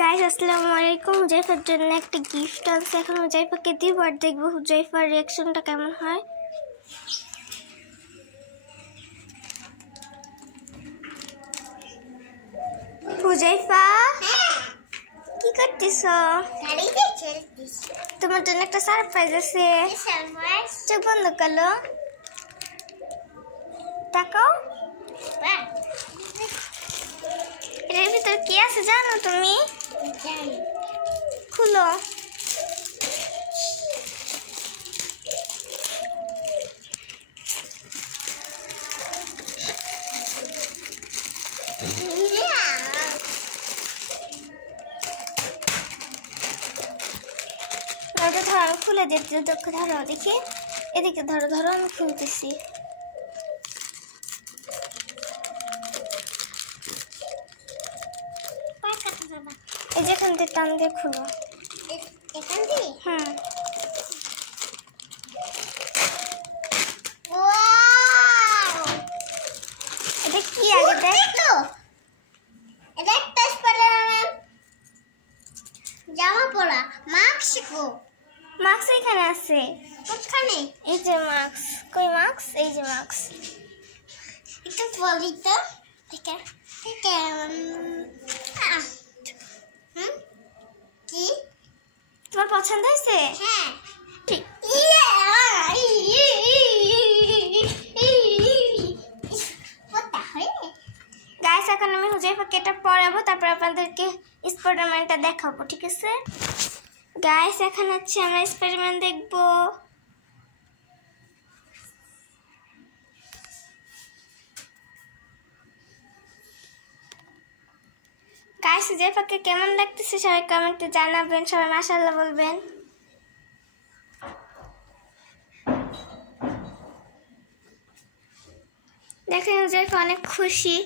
Guys আসসালামু আলাইকুম। হুজাইফার জন্য একটা গিফট আনছে, এখন হুজাইফাকে দিব আর দেখবো হুজাইফার রিয়াকশনটা কেমন হয়। হুজাইফা কি করতেছো? তোমার জন্য একটা সারপ্রাইজ আছে। চোখ বন্ধ করো, তাকাও। এর ভিতর কি আছে জানো তুমি? খুলো। ধরো, খুলে দিতে ধরো, দেখি এদিকে ধরো ধরো, আমি খুলতেছি। এই যে এখান থেকে টান দিয়ে খুলো। এখান দিয়ে? হ্যাঁ। এটা কি আগে দেখ তো। এটা একটা স্পাইডারম্যান জামা পরা। মাস্ক কো? মাস্ক এখানে আছে। কোথায়? এই যে মাস্ক। কই মাস্ক? এই যে মাস্ক। একটু বলি তো। ঠিক আছে ঠিক আছে। কি তোমার পছন্দ হয়েছে? হ্যাঁ ঠিক। গাইস এখন আমি হুজাইফাকে এটা পরাবো, তারপর আপনাদেরকে স্পাইডারম্যানটা দেখাবো, ঠিক আছে? গাইস এখন হচ্ছে আমরা স্পাইডারম্যান দেখবো। গাইস হুজাইফাকে কেমন লাগতেছে সবাই কমেন্টে জানাবেন, সবাই মাশাআল্লাহ বলবেন। দেখেন হুজাইফা অনেক খুশি।